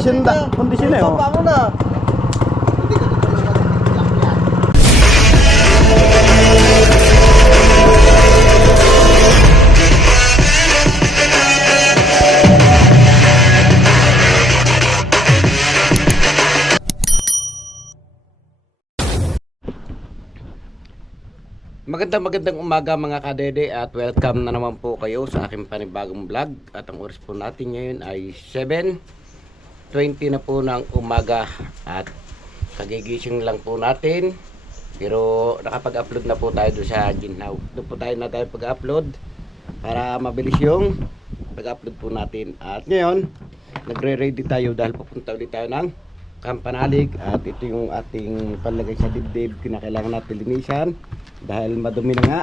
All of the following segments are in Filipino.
kondisyon eh, oh. Pa mo na. Magandang umaga mga kadede at welcome na naman po kayo sa aking panibagong vlog. At ang oras po natin ngayon ay 7:20 na po ng umaga at kagigising lang po natin. Pero nakapag-upload na po tayo doon sa Ginhaw. Doon po tayo pag-upload para mabilis yung pag-upload po natin. At ngayon, nagre-ready tayo dahil pupunta ulit tayo ng Kampanalig. At ito yung ating palagay sa dibdib, kinakailangan natin linisan dahil madumi na nga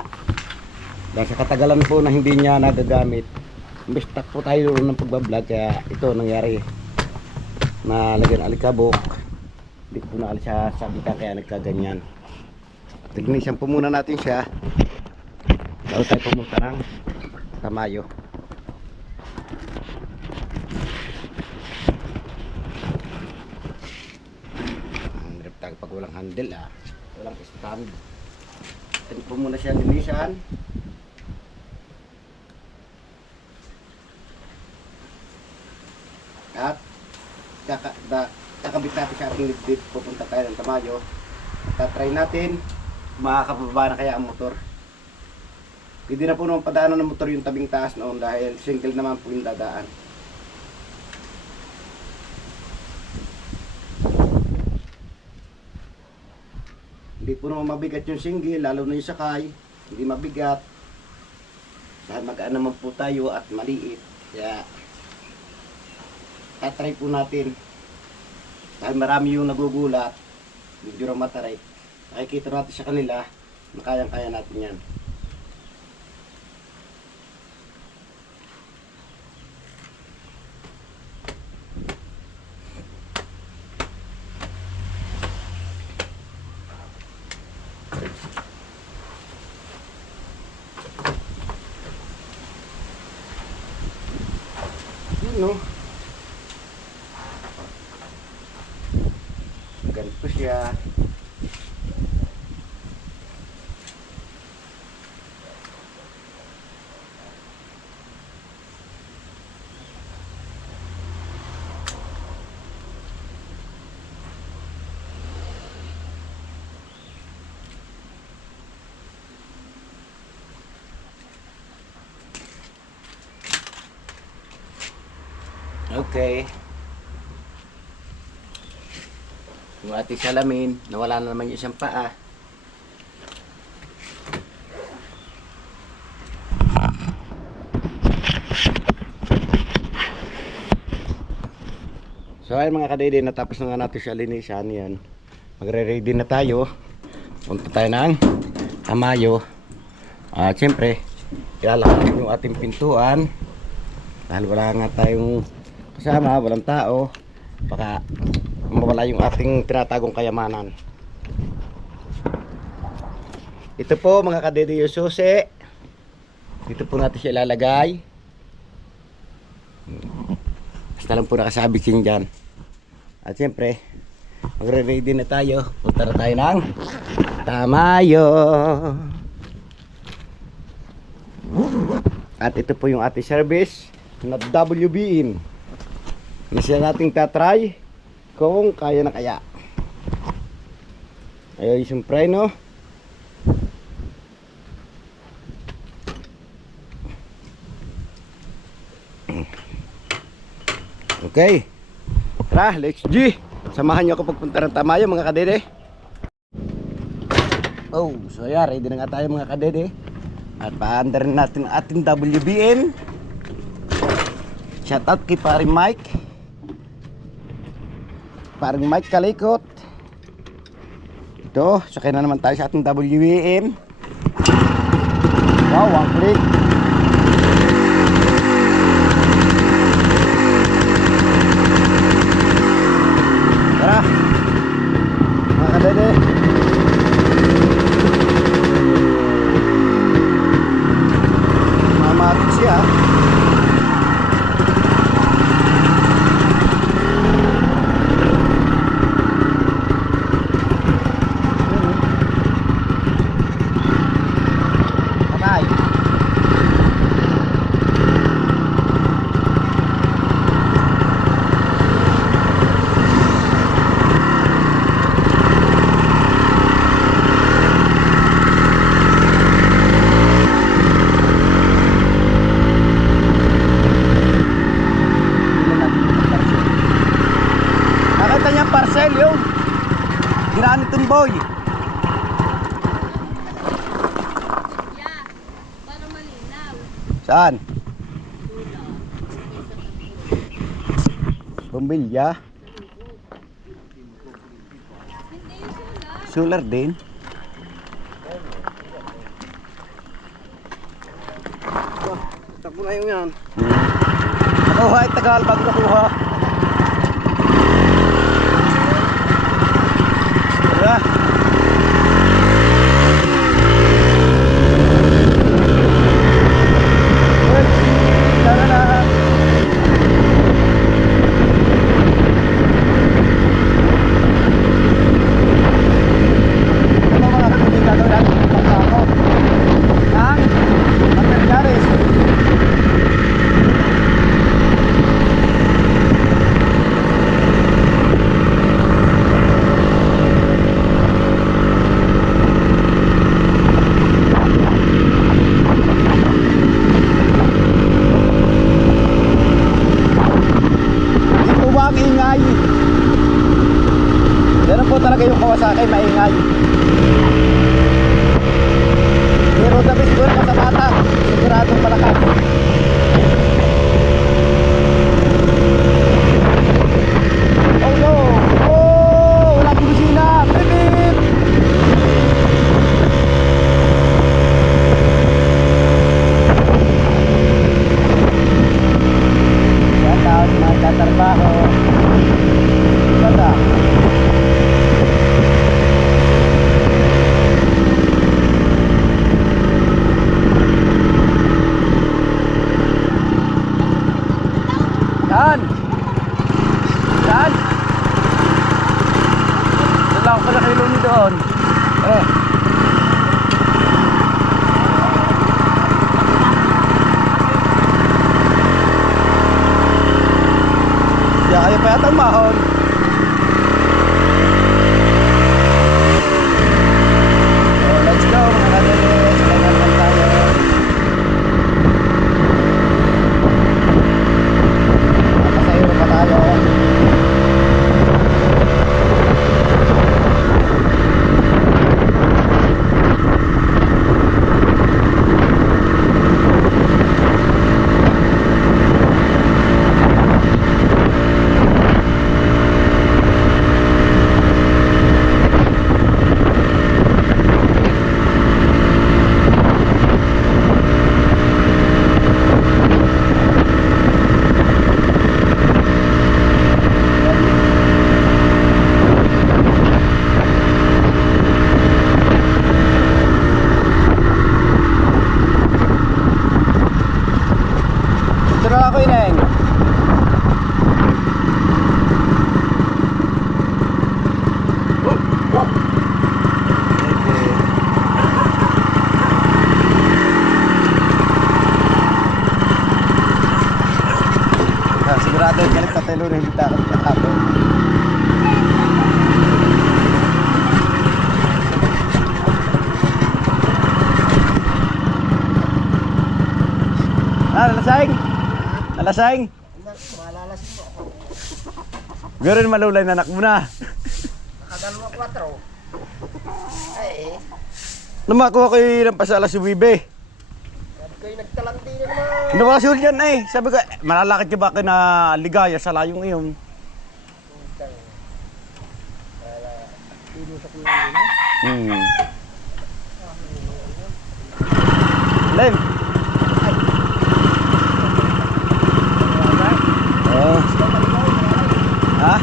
dahil sa katagalan po na hindi niya nagagamit. Bistak po tayo ng pagbablog kaya ito nangyari, nalagyan alikabok, hindi po naalis sa sabitan kaya nagkaganyan. Linisan po muna natin siya bago tayo pumunta ng Tamayo. Ang hirap tayo pag walang handle, walang stand. Ito po muna siya linisan. At kakabit natin sa ating libdib. Pupunta tayo ng Tamayo. Tatry natin makakababa na kaya ang motor. Hindi na po naman padaanan ng motor yung tabing taas noon dahil single naman po yung dadaan. Hindi po naman mabigat yung single, lalo na yung sakay. Hindi mabigat. Dahil magaan naman po tayo at maliit. Kaya, tatry po natin. Dahil marami yung nagugulat. Medyo na mataray. Nakikita natin sa kanila na kayang-kaya natin yan. No? Ganito siya. Okay. Yung ating salamin, nawala na naman yung isang paa. So ayun mga kadede, natapos na nga natin siya linisan yan. Magre-ready na tayo. Punta tayo ng Tamayo. At syempre, ilalakad yung ating pintuan. Dahil wala nga tayong kasama, walang tao, baka mawala yung ating tinatagong kayamanan. Ito po mga kadede yung susi. Dito po natin siya ilalagay. Basta lang po nakasabit yun dyan. At siyempre, magre-ready na tayo. Punta na tayo ng Tamayo. At ito po yung ating service na WBin. Na siya nating tatry kung kaya na kaya. Ayun yung preno. Okay, tara, let's G. Samahan nyo ako pagpunta ng Tamayo mga kadede. Oh, so yeah, ready na nga tayo mga kadede. At paandar natin ang ating WBN. Shoutout kay paring Mike. Paring Mike Kalikot. Ito, sakay na naman tayo sa ating WBM. Wow, one click. Tara, mga kadede. Mamatis siya. natin, boy. Yeah, para malinaw. Saan? Bumbilya. Hindi yung sulat. Solar din. Takbo na yung yan. Nakuha ay tagal bago nakuha. Wala. Uy, sana na. Ano mga kapatid gagawin natin pagkako? Ang materialis. Dito ba ang ingay? Yan po talaga yung Kawasaki, maingay. Pero the best ko sa bata, siguradong malakas. Oh no! Oh! Wala pong busina! Pipip! Yan out, magtatrabaho. Bata. Saan? Saan? Dala ko pala kay Luni doon. Eh. Diyan kayo pa yata mahon. So, let's go mga kadilis. Kailan naman tayo. Napasayro pa tayo. Ito na ako ineng. Sigurado yung galit na telo rin hindi takot kakapon. Nalasing? Nalasing? Malalasin mo ako. Gano'n malulay na anak mo na. Nakadalawa 4. Ay, Namakuha kayo ng pasala sa Bibe. sabi ko yung nagtalandi na naman. Ano ba kasi yan eh? Sabi ko, malalakit ka ba kayo na ligaya sa layong iyon? Pinusak mo yun. Len. Oh. Ha?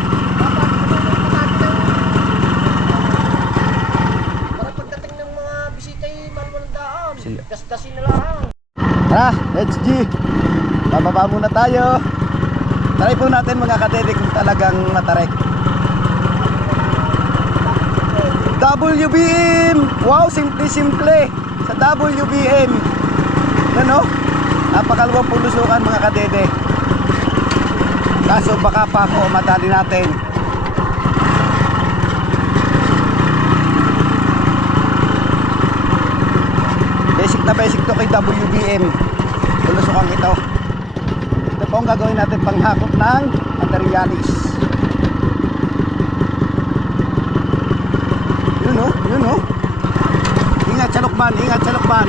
Para pagdating ng mga bisita ay manual daan. Sila. Dastasin na lang. Tara, let's G. Bababa muna tayo. Try po natin mga kadede kung talagang matarek. WBM! Wow, simple-simple. Sa WBM. Yan o. Napakaluwang pulusukan mga kadede. Kaso baka pa ako madali natin. Basic na basic to kay WBM. Pulusukan ito. Ito po ang gagawin natin panghakot ng materialis. oh. Yun oh. Ingat sa lukban, ingat sa lukban.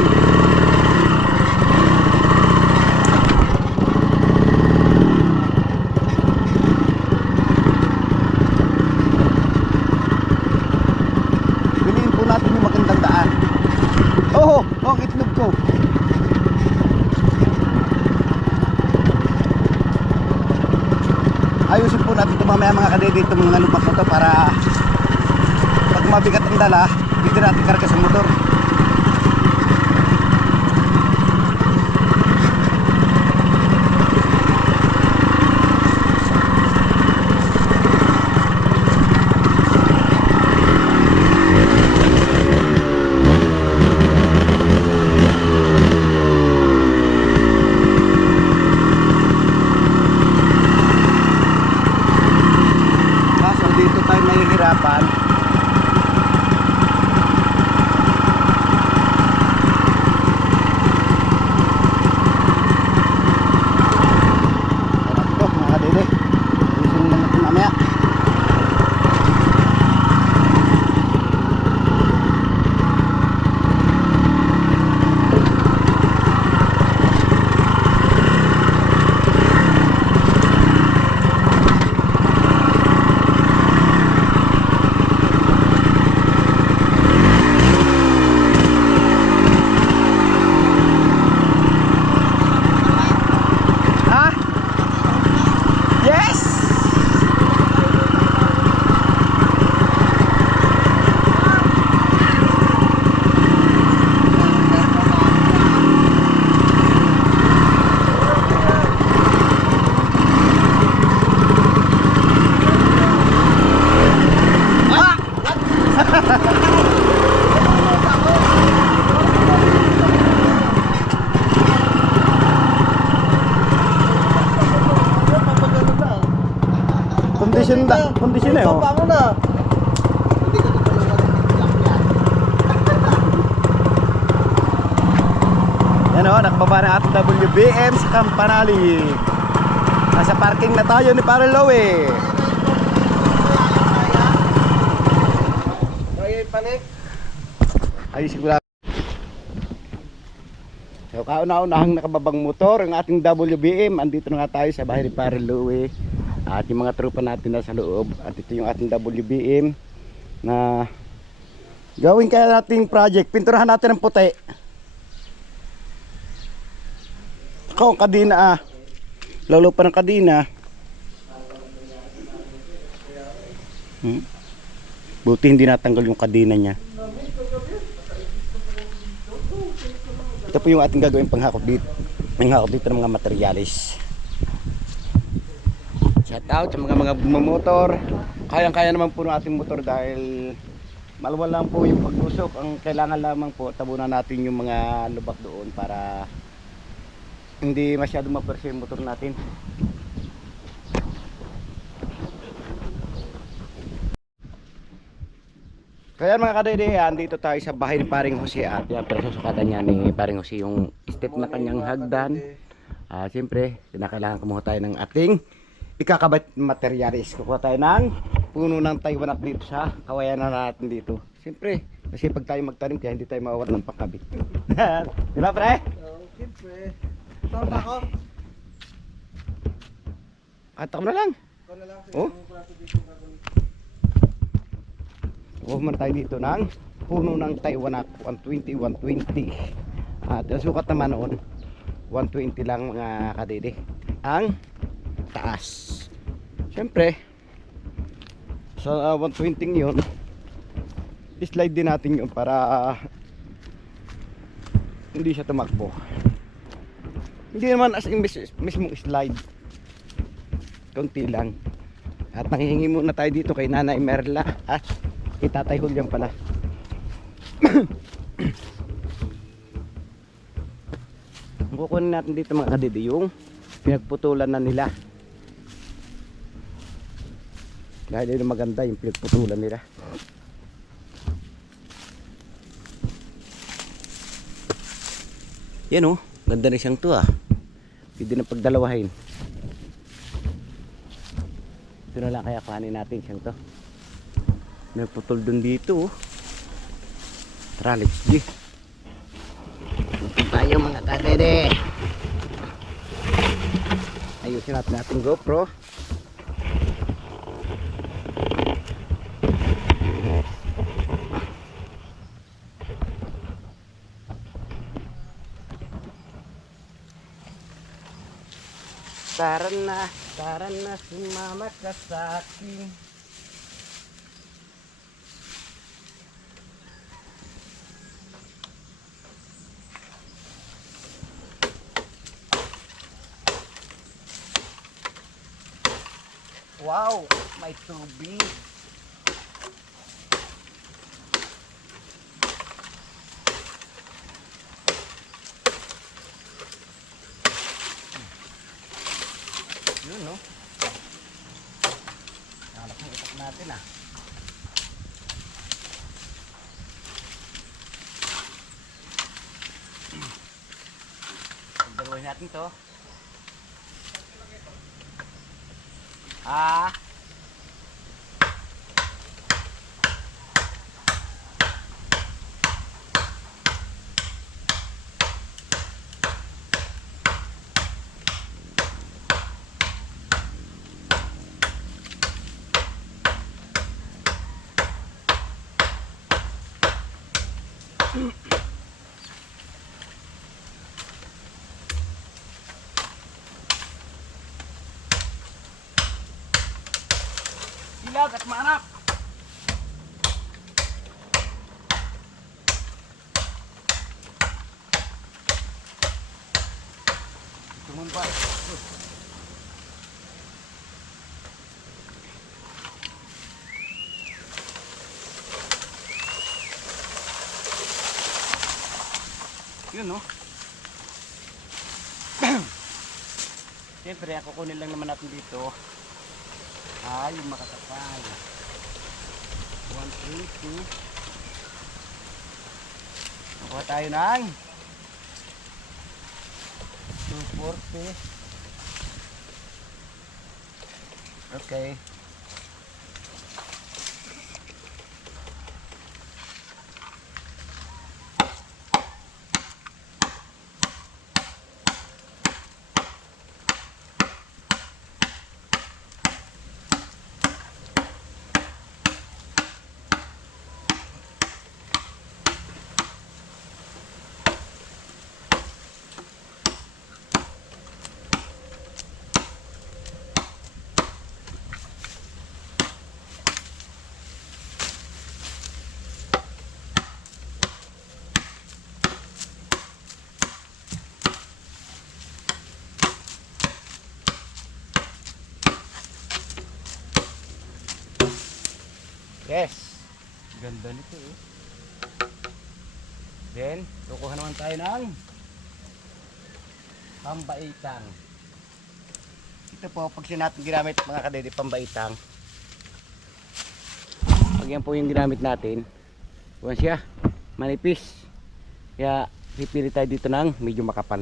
Piliin po natin yung magandang daan. Oh, oh, itlog ko. Ayusin po natin ito mamaya mga kadede, itong mga lupak na to para pag mabigat ang dala, hindi natin karga sa motor. Kaso dito tayo nahihirapan. Ito mga kadede, ayusin lang natin mamaya. Ha? Yes! Kondisyon na yun. Papango na. Yan o, nakababa na ating WBM sa Campanali. Nasa parking na tayo ni Pare Lowe. Kaya panik. Ayusin ko lang. So kauna-unahang nakababang motor ang ating WBM. Andito na nga tayo sa bahay ni Pare Lowe. At yung mga tropa natin nasa loob. At ito yung ating WBM na gawin kaya nating project. Pinturahan natin ng puti. Ako ang kadina ah. Lalo pa ng kadina. Buti hindi natanggal yung kadina niya. Ito po yung ating gagawin panghakot dito. Panghakot dito ng mga materialis. Shout out sa mga bumamotor. Kayang-kaya naman po ng ating motor dahil maluwal lang po yung pagtusok. Ang kailangan lamang po tabunan natin yung mga lubak doon para hindi masyadong mapersa yung motor natin. Kaya mga kadede, andito tayo sa bahay ni Paring Jose at yan, pero susukatan niya ni Paring Jose yung step na kanyang hagdan. Siyempre, kinakailangan kumuha tayo ng ating ikakabat materialis. Kukuha tayo ng puno ng Taiwan at dito sa kawayan na natin dito. Siyempre, kasi pag tayo magtanim kaya hindi tayo mawawala ng pangkabit. Di ba pre? Siyempre. Saan pa ako? Kata ko na lang. Ikaw na lang. Oh. Kuha muna tayo dito ng puno ng Taiwan at 120, 120. At ang sukat naman noon 120 lang mga kadede ang taas. Siyempre sa 120 yun slide din natin yun para hindi siya tumakbo. Hindi naman as in mismong slide, konti lang. At nanghihingi muna tayo dito kay Nanay Merla at kay Tatay Julian pala. Kukunin natin dito mga kadede yung pinagputulan na nila. Dahil yun maganda yung pinagputulan nila. Yan oh, ganda na siyang to ah. Pwede na pagdalawahin. Ito na lang kaya kanin natin siyang to. Nagputol dun dito oh. Tara, let's go. Ito tayo mga kadede. Ayusin natin ating GoPro. Tara na, sumama ka sa akin. Wow, may tubig. Yun, no? Hanap ng itak natin, ah. Pagdaluhin natin to. Ah. Silag at manap. Tumumpa. Yun, no? Siyempre, kukunin lang naman natin dito. Yung makakapal. 120. Nakuha tayo ng 240. Okay. Yes. Ganda nito, eh. Then, kukuha naman tayo ng pambaitang. Ito po, pag natin ginamit mga kadede, pambaitang. Pag yan po yung ginamit natin, buwan siya, manipis. Kaya, pipili tayo dito ng medyo makapal.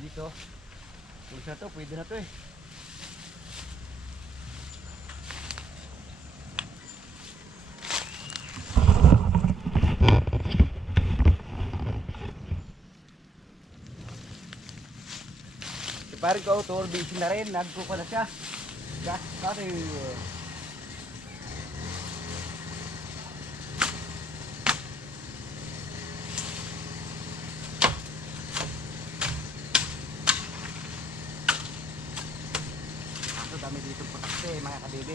Dito, tulis na to, pwede na to, eh. Si parang ko auto, busy na rin, nagkuko na siya. Gas, kasi dami dito putakte, mga kadede.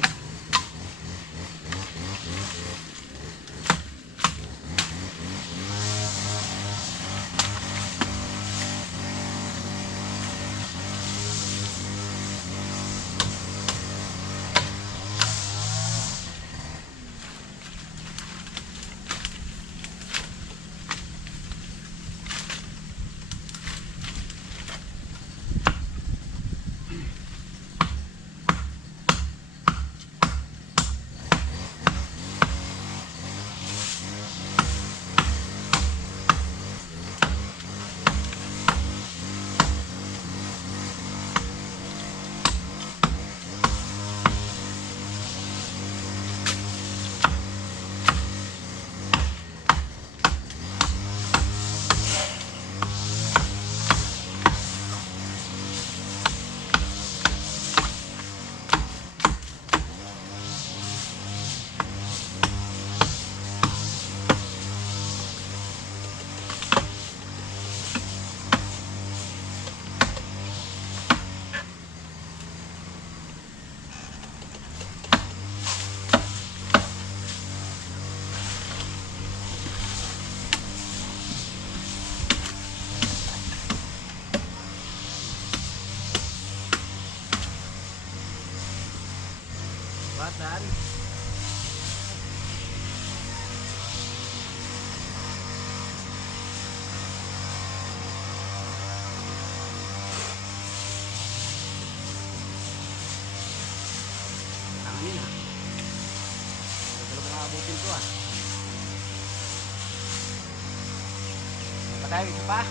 Saan? Angin ah. Ito lang abutin ko ah. Patay, isa pa.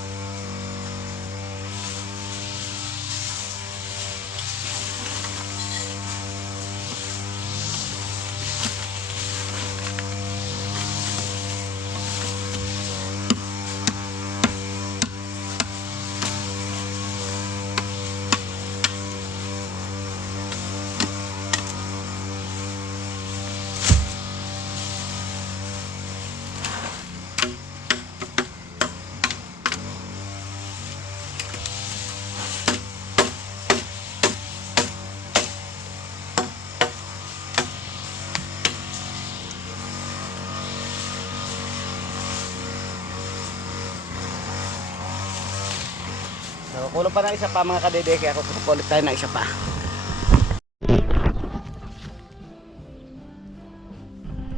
So, kulang pa ng isa pa mga kadede, kaya kukulit tayo ng isa pa.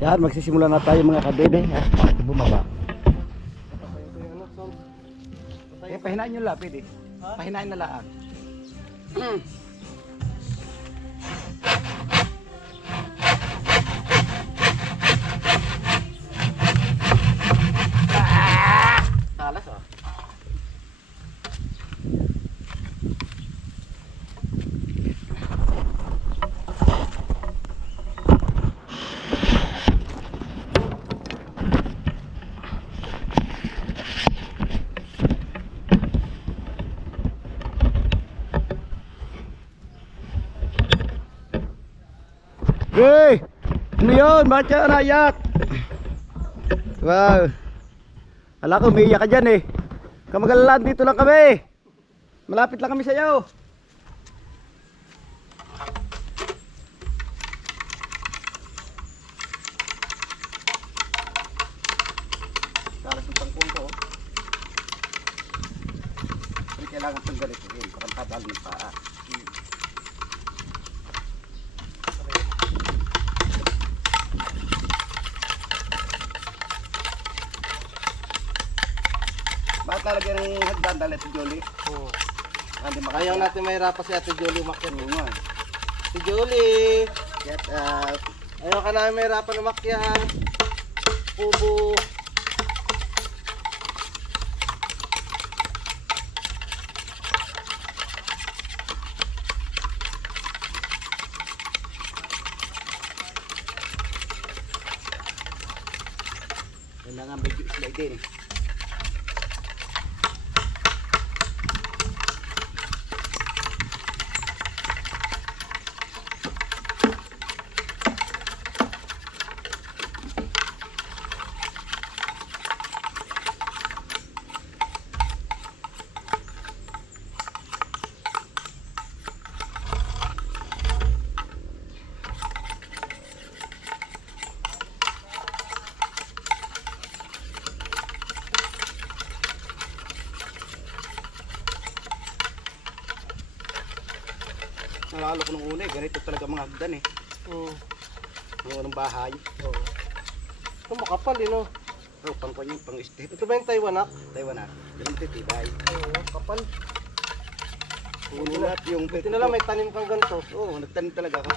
Yan, magsisimula na tayo mga kadede. Bumaba. Pahinain nyo lang, pwede. Pahinain na lang. Talas oh. Hey! Ano yun? Bakit ka naiyak? Wow! Ala ko, umiiyak ka dyan eh. Kamagalan, dito lang kami. Malapit lang kami sa'yo. Talas ng tangkong ko. Hindi kailangan itong ganito. Pakantadal ng paa. Bakit talaga ng hagdan dahil ito Jolie? Oo. Ayaw natin mahirapan si Ate Jolie umakyat mo. Si Jolie! Get up! Ayaw ka namin mahirapan umakyat. Ubo! Kailangan medyo slide din. Nalalo ko nung una eh, ganito talaga mga hagdan eh. Oo. Yung unang bahay. Oo. Ito makapal eh no? Oo, pang-kwan yung pang-step. Ito ba yung Taiwanak? Taiwanak. Ganito tibay. Oo, kapal. Ulat yung... Buti na lang may tanim kang ganito. Oo, nagtanim talaga ako.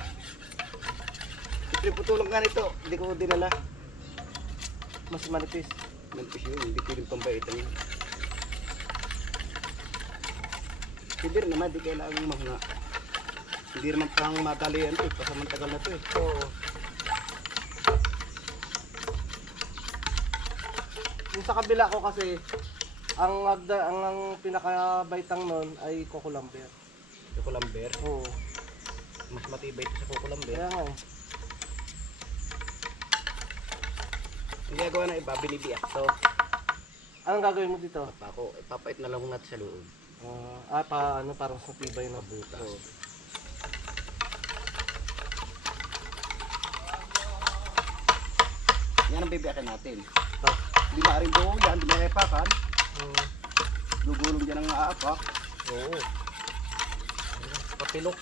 Siyempre putulong nga nito, hindi ko dinala. Mas manipis. Manipis yun, hindi ko rin pambaitan yun. Hindi rin naman, di kailangan mahanga. Hindi naman pang madalian ito, pasamantagal na ito eh. Oo. Yung sa kabila ko kasi, ang pinakabaitang nun ay Coco-Lambert. Coco-Lambert? Oo. Mas matibay ito sa Coco-Lambert. Kaya nga eh. Hindi gagawa na iba, binibiyak to. Anong gagawin mo dito? Papait na lang natin sa loob. Parang sa tibay na butas. Oo. Yan ang bibiyakin natin. Hindi maaaring buo yan, hindi maipakan. Gugulong dyan ang aapak. Oo. Papilok.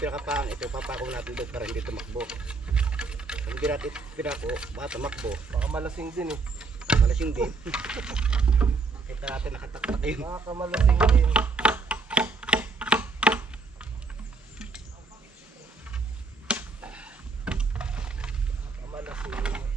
pinakapaan, ito papako natin doon para hindi tumakbo. Kung hindi natin pinako, baka tumakbo. Baka malasing din eh. Malasing din. Kita natin nakataktak yun. Baka malasing din. Baka malasing.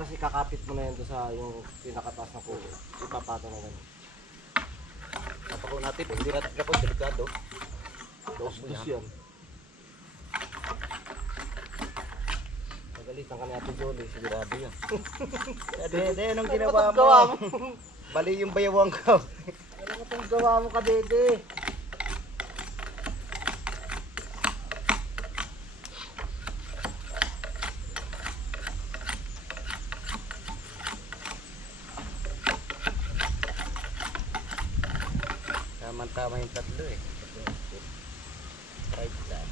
Tapos ikakapit mo na yan doon sa yung pinakataas na kulo. Ipapato na ganun. Papako natin, kung hindi natin pinako, delikado. Dos yan. Pagalitan ka ni Ate Jolie, sigurado yan. Dede, anong Ano ginawa itong gawa mo? Bali yung bayawang ka. Ano itong gawa mo ka, Dede? Tama yung tatlo eh. Right side.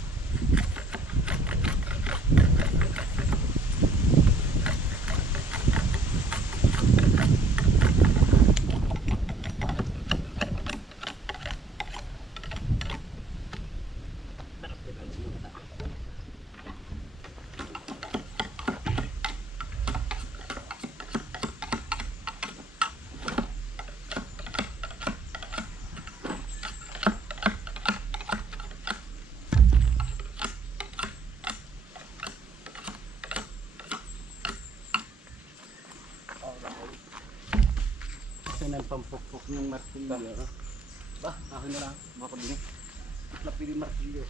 Yan ang pampukpok ng martilyo. Ba, ako na lang. Baka din. Lapili martilyo.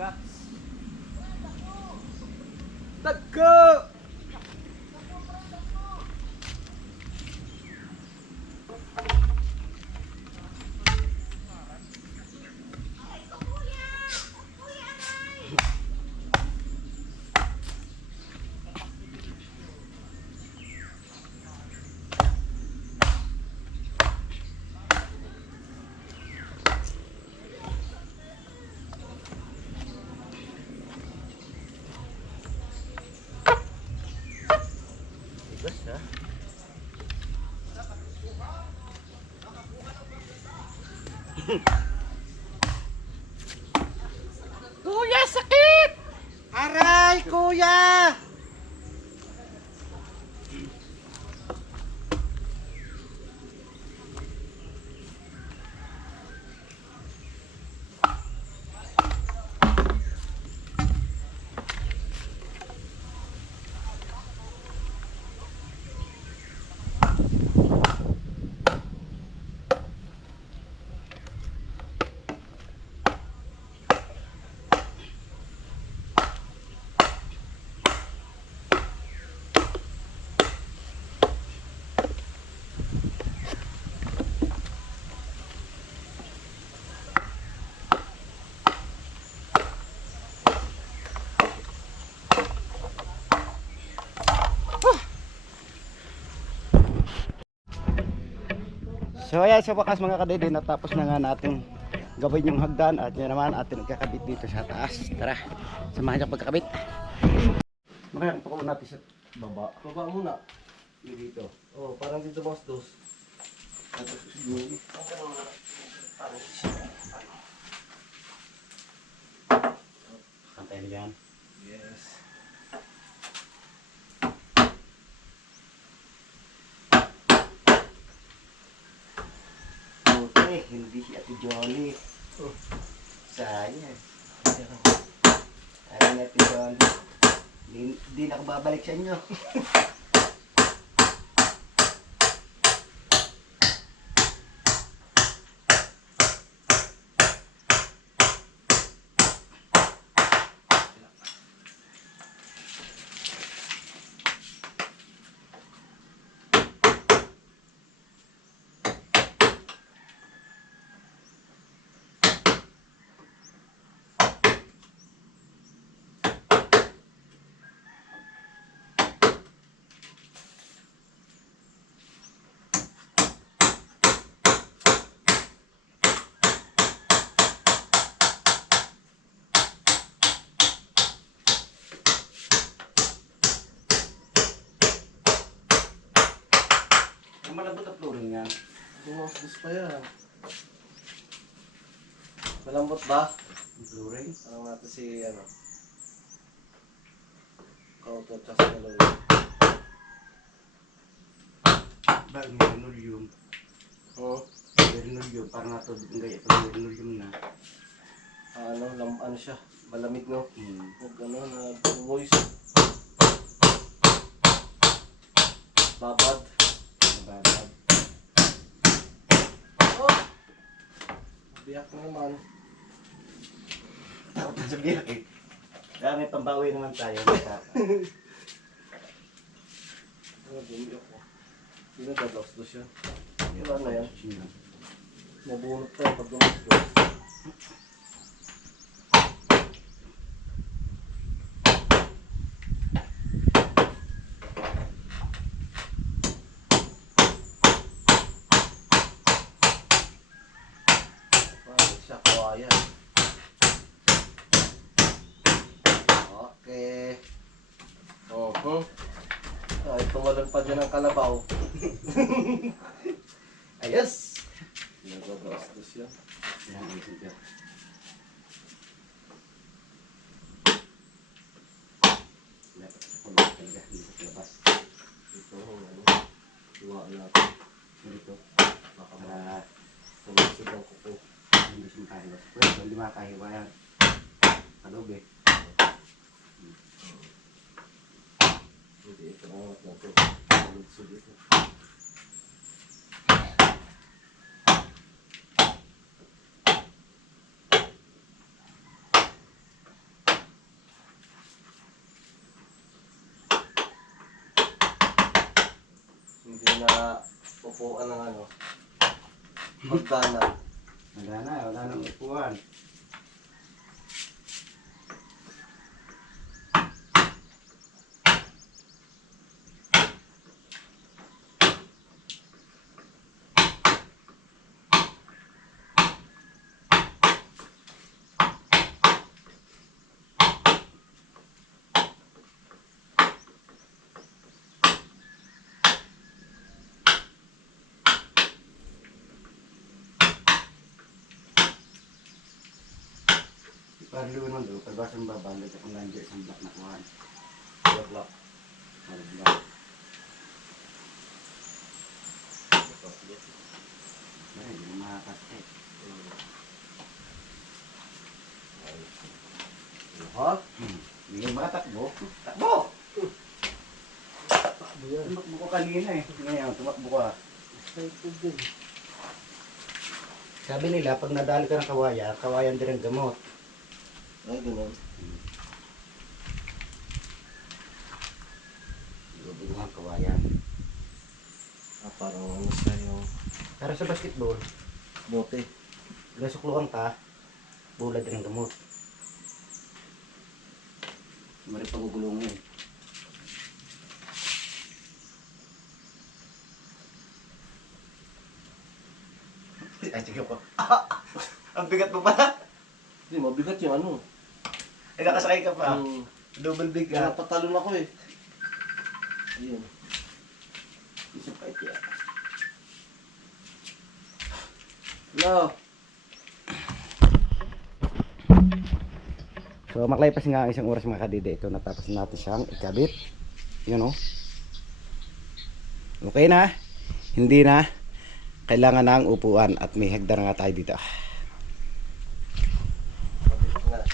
Guts. Tagko! Tigas ha? Kuya, sakit! Aray, kuya! So ayan, sa wakas mga kadede, natapos na nga natin gawin yung hagdan at yun naman atin nagkakabit dito sa taas. Tara, samahan niyo pagkakabit. Makaya pako natin sa baba. Baba muna. Dito. Oh, parang dito boss dos. Tapos siguro. Kantay na yan. Yes. Buti, hindi si Ate Jolly. Sayang. Ayun na Ate Jolly. Di na ako babalik sa inyo. Ang malabot ang flooring niya. Bumas pa yan. Malambot ba? Ang flooring. Tanong natin si ano. Kauto tsaka si Lolo. Bagay may linoleum. Oo. May linoleum. Parang natubig ang gaya. Pag may linoleum na. Ano siya? Malamig no? Hmm. Huwag voice. Babad. Mababad. Oh! Biyak na naman. Takot na sabihin eh. Kaya may pambawi naman tayo. Bumi ako. Hindi na dados-dos yan. Wala na yan. Mabunot tayo pag dumas-dos. Siya, kawayan. Okay. Tumalon pa dyan ang kalabaw. Ayos! Nagagawas-dos yan. Yan ang isip yan. Dapat sa pagod talaga. Hindi sa labas. Ito, iwa natin. Dito. Baka Para tumasid ang kuko. hindi siya makahiwa. Pwede, hindi makahiwa yan. Adobe. Hindi, ito na natin ito. Tumasid dito. Hindi na upuan ng ano. Pagdanan. Wala nang upuan. Parlo naman doon, pagbasa ng babalot at ang landiya isang black na kuhan. Block. Parang black. Ay, hindi na makakastek. Ha? Hindi ba takbo? Takbo! Takbo yan. Tumakbo ko kanina eh. Ngayon, tumakbo ka. Excited din. Sabi nila, pag nadali ka ng kawayan din ang gamot. Ay, ganun. Ibubulong ang kawayan. Parang ano siya yung Para sa basketball, bote. nasukluan ka, bulad din ang gamot. Mari pagugulungin. Ay, sige po. Ang bigat mo pala. Hindi, mabigat yung ano. Ay, nakasakay ka pa. Yung Double big kaya ka. patalon ako eh. Ayun. Isa pa ito. Hello. So makalipas nga ang isang oras mga kadede, ito natapos natin siyang ikabit. Yun o. Okay na. Hindi na. Kailangan ng upuan at may hagdan nga tayo dito.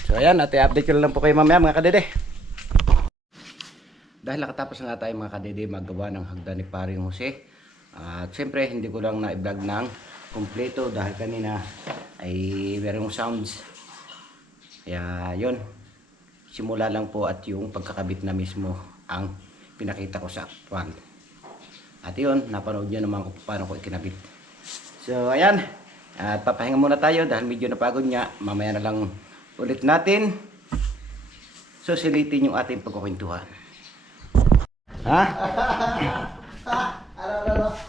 So ayan, at i-update ko lang po kayo mamaya mga kadede. Dahil nakatapos nga tayo mga kadede maggawa ng hagdan ni Paring Jose. At siyempre hindi ko lang na-vlog ng kompleto dahil kanina ay merong sounds. Kaya yun, simula lang po at yung pagkakabit na mismo ang pinakita ko sa actual. At yun, napanood nyo naman kung paano ko ikinabit. So ayan, at papahinga muna tayo dahil medyo napagod nga. Mamaya na lang ulit natin susilitin yung ating pagkukwentuhan. Ha?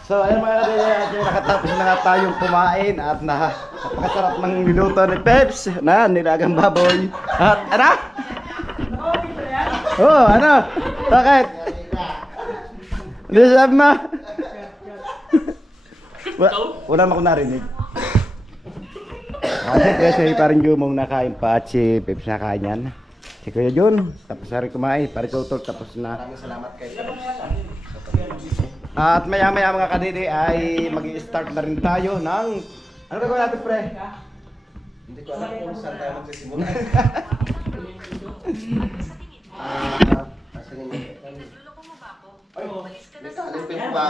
So ayun mga kadede, nakatapos na nga tayong kumain at napakasarap ng niluto ni Peps na nilagang baboy. At ano? Oh, ano? Bakit? Hindi sabi mo? Wala naman akong narinig. Kasi parang Jumong nakain pa at si Peps nakain yan. Si Kuya Jun, tapos na rin kumain. Parang Tutol, tapos na. Maraming salamat kayo. At maya maya mga kadede ay mag-i-start na rin tayo ng... Ano gagawin natin pre? Hindi ko alam kung saan tayo magsisimula. Asan yun? Ay, may talipin pa.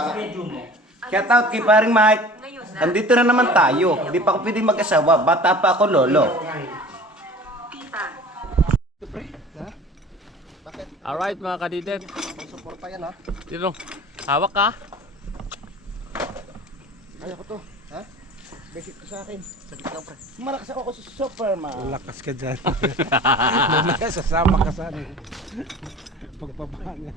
Shout out kay paring Mike. Andito na naman tayo. Hindi pa ako pwede mag-asawa. Bata pa ako lolo. Alright mga kadidet. Suporta yan ha. Dito. Hawak ka. Kaya ko to. Ha? Basic ko sa akin. Saglit lang pre. Malakas ako sa Superman. Lakas ka dyan. Malakas, sasama ka sa ano. Pagpapahanga.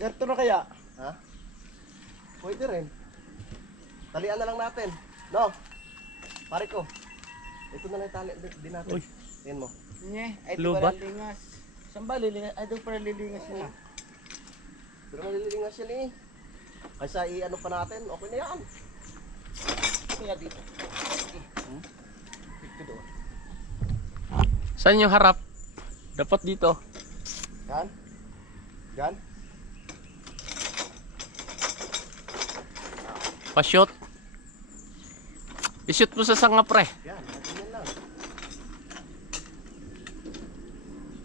Ganito na kaya? Ha? Pwede rin. Talian na lang natin. No? Pare ko. Ito na lang yung tali din natin. Uy. Tingin mo. Nye, ay Lubat? lilingas. Saan ba lilingas? Ay doon para lilingas nila. Pero malililingas yan eh. Kaysa i-ano pa natin, okay na yan. Kaya dito. Dito doon. Saan yung harap? Dapat dito. Yan. Yan. Pa-shoot. I-shoot mo sa sanga pre. Yan. Yan lang.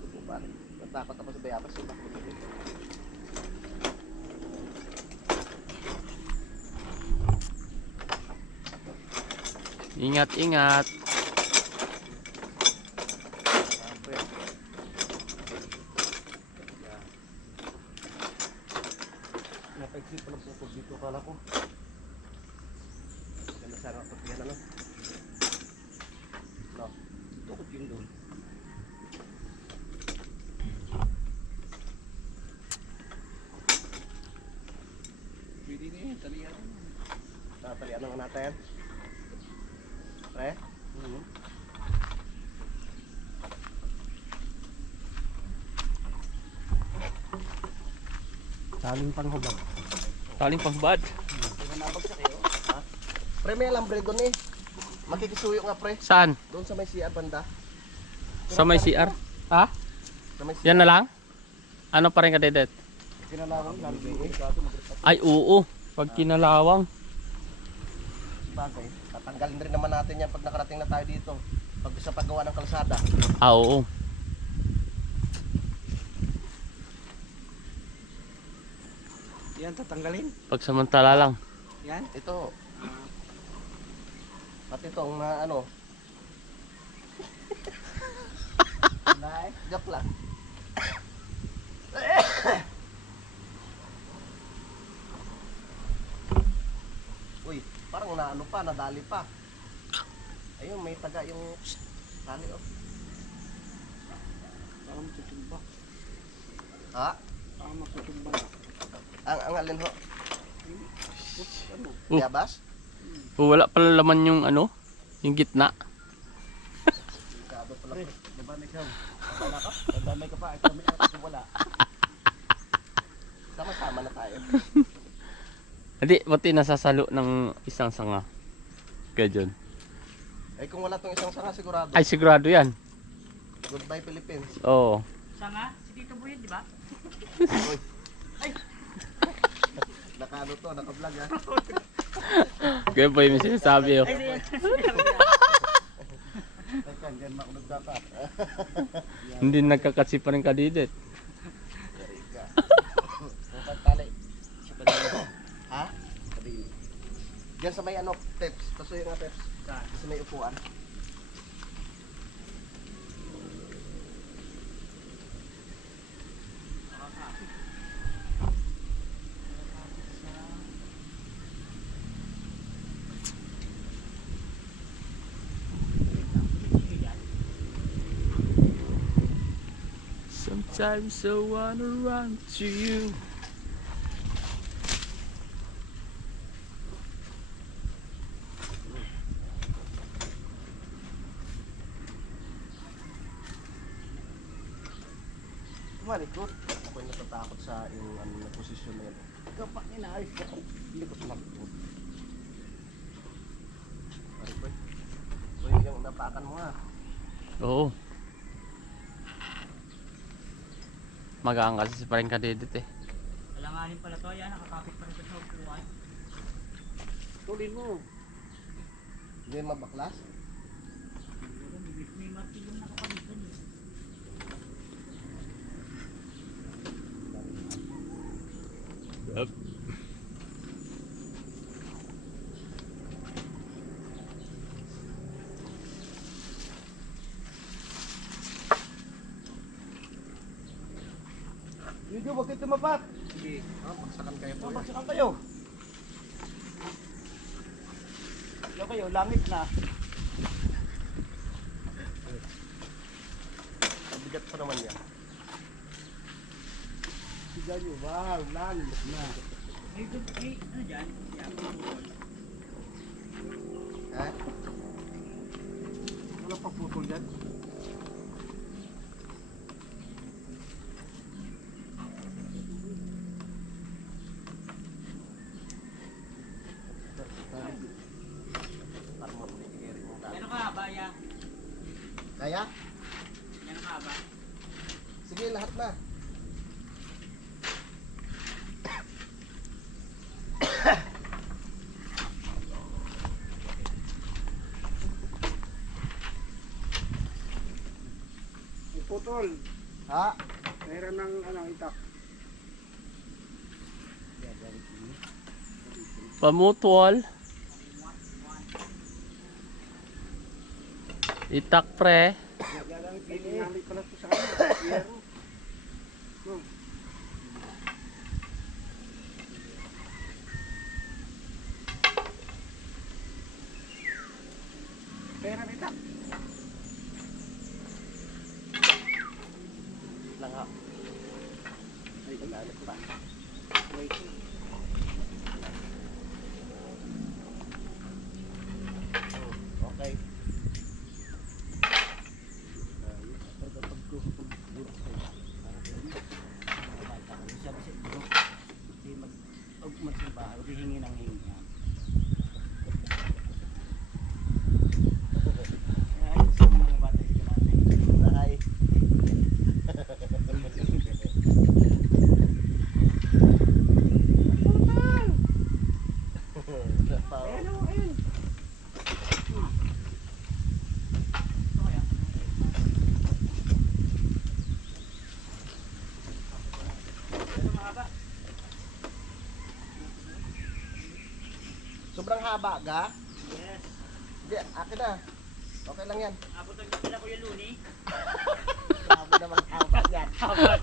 Ito pa. Natakot ako sa bayabas. Ingat, ingat. Napagsip pa lang po dito kala ko. Ganda sana ako yan ano. No. Tukot yun doon. Pwede na yun, talihan. Tatalian naman natin. Pre? Saling panghubad. Taling pangbad. Pre, may alambre doon eh. Makikisuyo nga pre. Saan? Doon sa may CR banda. Sa may CR? Ha? Sa may CR. Yan na lang? Ano pa rin kadidet? Kinalawang lambre eh. Ay oo. Pag kinalawang. Bagay. Tatanggalin rin naman natin yan pag nakarating na tayo dito. Pag sa paggawa ng kalsada. Ah oo. Yan, tatanggalin. Pag samantala lang. Yan. Ito. At itong na ano. Joke lang. Uy, parang naano pa, nadali pa. Ayun, may taga yung tali oh. Parang matutumba. Ha? Parang matutumba. Ang alin ho? Ano? Oh. Yabas? Oh, wala pala laman yung ano? Yung gitna. Kado pala. Nabanay ka. Nabanay ka pa. Nabanay ka pa. Ay kami ay wala. Sama-sama. Sama na tayo. Hindi, pati nasasalo ng isang sanga. Kaya dyan. Eh kung wala tong isang sanga sigurado. Ay, sigurado yan. Goodbye Philippines. Oo. Sanga, si Tito Buyed, di ba? Uy. Naka-ano to, naka-vlog ha. Kaya po yung sinasabi oh. Teka, dyan makulog ka ka. Hindi nagkakatsi pa rin kadidit. Bukat tali. Sa kadili. Ha? Kadili. Diyan sa may ano, peps. Pasuyo nga peps. Sa may upuan. Sometimes I wanna run to you. Malikot. Ako yung natatakot sa yung ano na posisyon na yun. Kapag inaayos ko, hindi ko tumakot. Malikot. So yung napakan mo ha. Oo. Magaan kasi pa rin kadidit eh. Alanganin pala to, yan, nakakapit pa rin sa upuan. Tulin mo. Hindi mabaklas? May martilyo nakakapit doon eh. Yup. Yujo, huwag kayo tumapat. Sige. Magsakan kayo po. Magsakan kayo. Yan kayo, langit na. Bigat pa naman yan. Bigat nyo, wow, langit na. May ano dyan? Yan. Ha? Wala pa putol dyan. Yan ang kahaba, ya. Kaya? Yan ang kahaba. Sige, lahat na. Putol. Ha? Meron ng ano, itak. Pamutwal. Itak pre. Pinali pala ito sa kanya. Yero. Pera ng itak. Lang ha. Ay, galit pa. Wait. Okay. Hihingi ng hingi. Ayun sa mga bata sa natin. Nahay. Sobrang haba ga? Yes. Hindi, akin na. Okay lang yan. Abot ang kapila ko yung luni. Haba naman haba yan. Abot.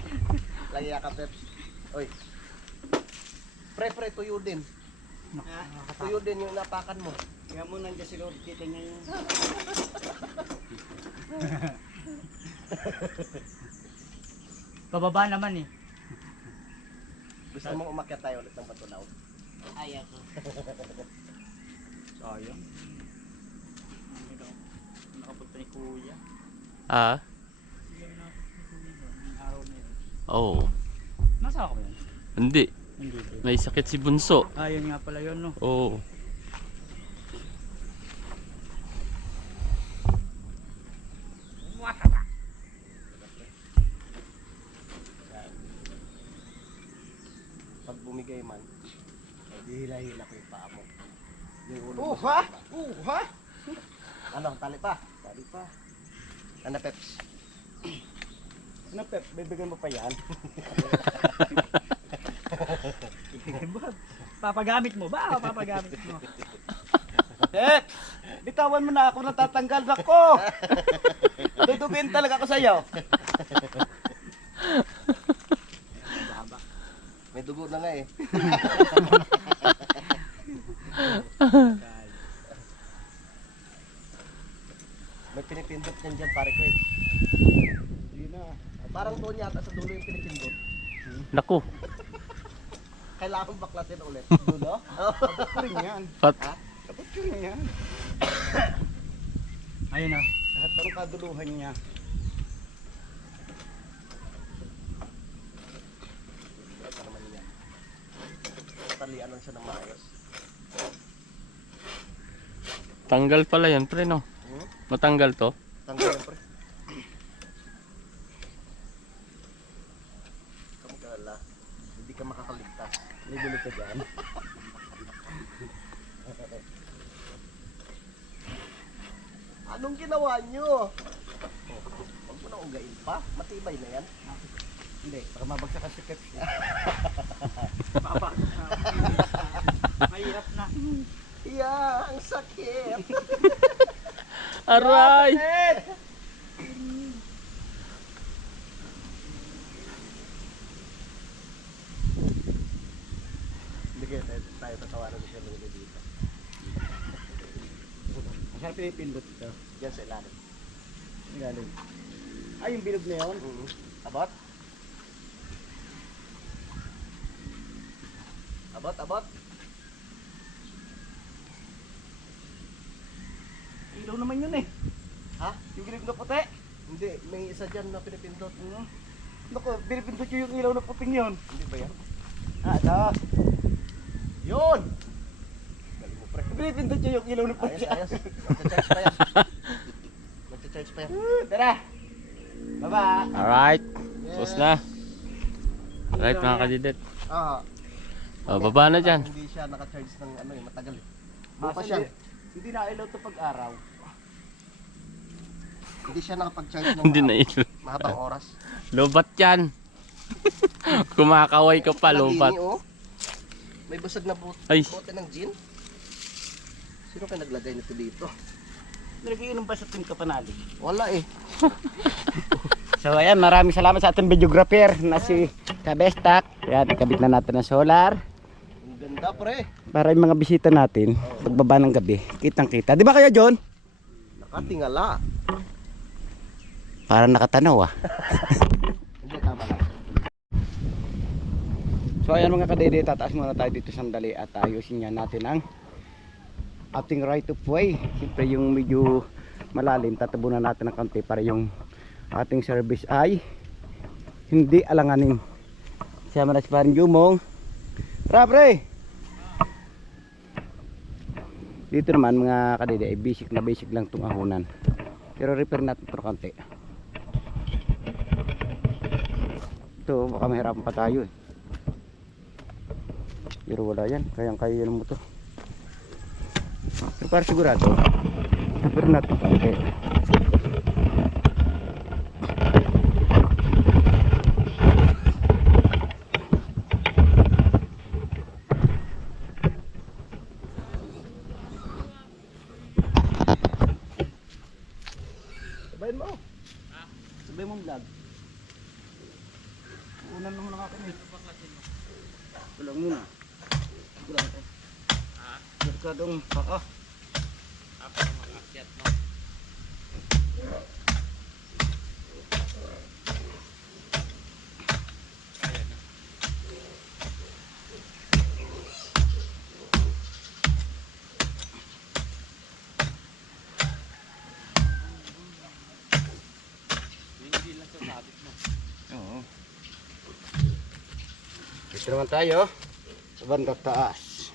Lagi ka, Peps. Oy. Pre, tuyo din. Tuyo din yung napakan mo. Kaya mo nandiyan si Lord, kita niya yung... Pababa naman eh. Gusto mong umakyat tayo ulit ng Patulaw? Ayaw ko. Sayang. Nakapunta ni Kuya. Ah? Yung araw na yun. Oo. Nasa ako ba yun? Hindi. Hindi din. May sakit si Bunso. Yun nga pala yun, no? Oo. Pag bumigay man, di hila-hila ko yung paa mo. Yung ulo mo. Ha? Ha? Ano, tali pa? Tali pa. Ano, Peps? Ano, Pep? Bibigyan mo pa yan? Papagamit mo ba? Papagamit mo. Pep! Bitawan mo na ako, natatanggal ako! Tutugin talaga ako sa'yo. May dugo na nga eh. May pinipindot yan dyan, pare ko eh. Hindi na. Parang doon yata sa dulo yung pinipindot. Naku. Kailangan baklasin ulit. Dulo? Abot ko rin yan. Pat. Abot ko rin yan. Ayun na. Lahat ng kaduluhan niya. Ito naman yan. Talian lang siya ng maayos. Tanggal pala yan, pre, no? Matanggal to? Tanggal yan, pre. Kamagala. Hindi ka makakaligtas. May gulo ka dyan. Anong ginawa nyo? Huwag mo na ugain pa. Matibay na yan. Hindi, baka mabagsak ka si Pep. Mahirap na. Iya, ang sakit. Aray! Hindi kaya tayo tatawanan ko siya ng dito. Masarap pinipindot ito. Yan sa ilalim. Ang galing. Ay, yung bilog na yun. Abot? Abot, abot. Ilaw naman yun eh. Ha? Yung bilog na puti. Hindi, may isa dyan na pinipindot. Naku, pinipindot yung ilaw na puting yun. Hindi ba yan? Ito. Yun! Galing mo, pre. Pinipindot yung ilaw na puti. Ayos, ayos. Magcha-charge pa yan. Magcha-charge pa yan. Tara. Baba. Alright. Tapos na. Alright, mga kadidet. Ah. Oh, baba na dyan. Hindi siya naka-charge ng ano eh, matagal eh. Bukas Bukas yan. Hindi na ilaw to pag-araw. Hindi siya nakapag-charge ng Hindi na ilo. mahabang oras. Lobat yan. Kumakaway ka pa, lobat. Lagini, oh. May basag na Ay. bote ng gin. Sino ka naglagay nito dito? Nag-iinom ba sa ting kapanalig? Wala eh. So ayan, maraming salamat sa ating videographer na si Kabestak. Ayan, ikabit na natin ang solar. Ang ganda, pre. Para yung mga bisita natin, pagbaba ng gabi, kitang kita. Di ba kaya John? Nakatingala. Para nakatanaw ah. Hindi, tama lang. So ayan mga kadede, tataas muna tayo dito sandali at ayusin nga natin ang ating right of way. Siyempre yung medyo malalim, tatabunan natin ng kaunti para yung ating service ay hindi alanganin. Sama na si Paring Jumong. Tara pre! Dito naman mga kadede ay basic lang itong ahunan. Pero repair natin ito kaunti. Ito baka mahirapan pa tayo eh. Pero wala yan, kayang-kaya yan mo to. Pero para sigurado, repair natin kaunti. Sabayin mo. Sabay mong vlog. Unan naman nakakami. Walang muna. Walang ito. Delikadong paka. Oo. Dito naman tayo sa bandang taas.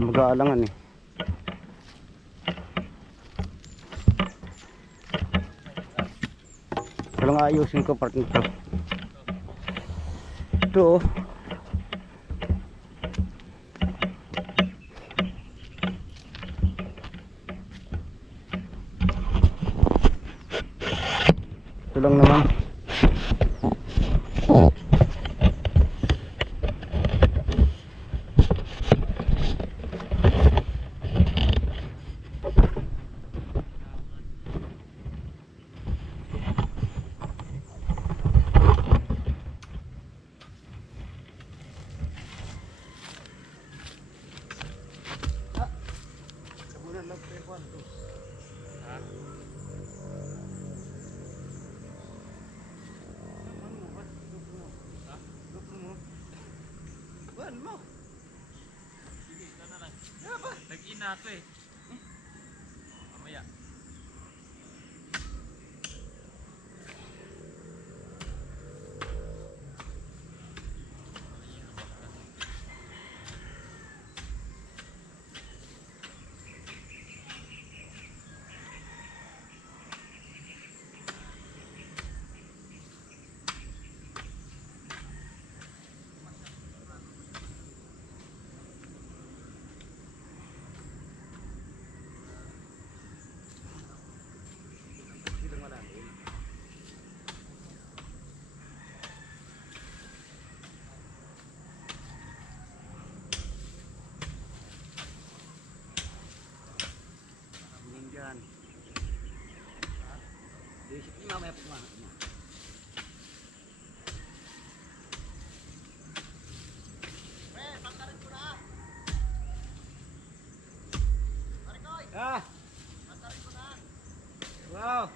Mag-aalangan eh. Walang ayusin ko part nito. Ito oh. Ito lang naman. Nag-ina ako eh. Mamaya. Ah! Wow!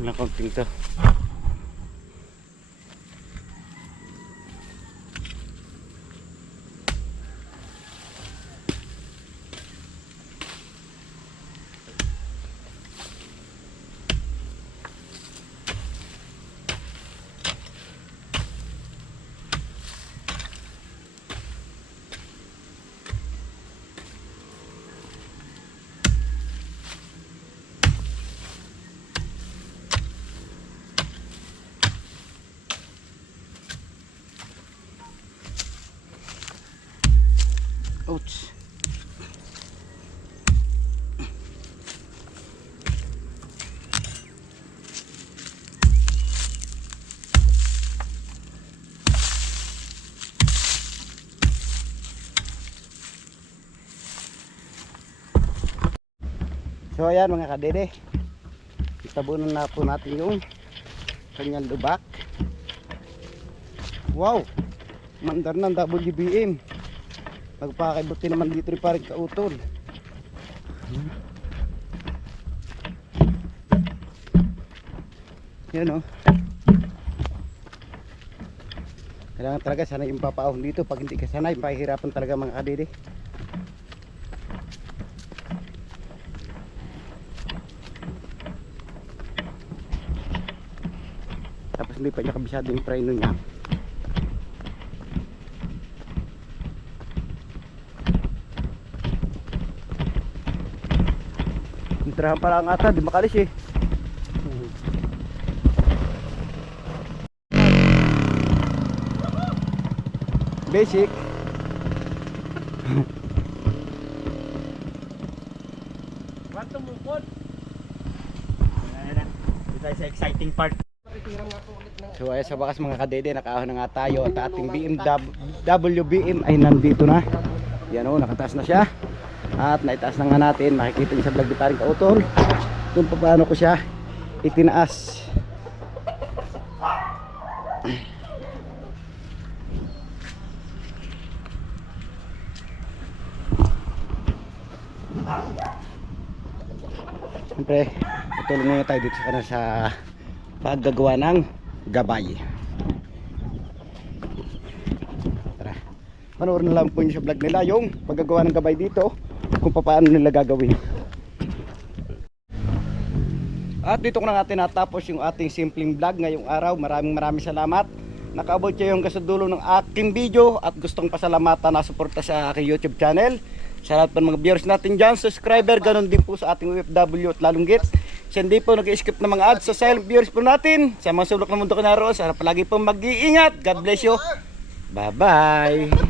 Ilang konting to. Ouch. So ayan mga kadede, itabunan na po natin yung kanyang lubak. Wow, mandar ng WBM. Nagpakabuti naman dito rin parang kautol. Yan o. Kailangan talaga sanay yung papaahon dito. Pag hindi ka sanay, pahihirapan talaga mga kadede. hindi pa niya kabisado yung preno niya. Entrahan pa lang ata, di makalis eh. Basic. Ba't tumukod? Ito tayo sa exciting part. So ay sa wakas mga kadede, nakaahon na nga tayo at ating WBM ay nandito na. Yan o, nakataas na siya. At naitaas na nga natin, makikita niyo sa vlog ni Paring Kautol kung paano ko siya itinaas. Siyempre, patuloy muna tayo dito sa paggagawa ng gabay. Tara, panoorin na lang po nyo sa vlog nila yung paggagawa ng gabay dito, kung paano nila gagawin. At dito ko na nga tinatapos yung ating simpleng vlog ngayong araw. Maraming salamat. Nakaabot kayo hanggang sa dulo ng aking video at gustong pasalamatan na suporta sa aking YouTube channel. Sa lahat pa ng mga viewers natin dyan, subscriber, ganun din po sa ating OFW at lalong git. Siya hindi po nag-skip ng mga ads sa silent viewers po natin. Sa mga sulok ng mundo ko naroon, sana palagi pong mag-iingat. God bless you. Bye bye.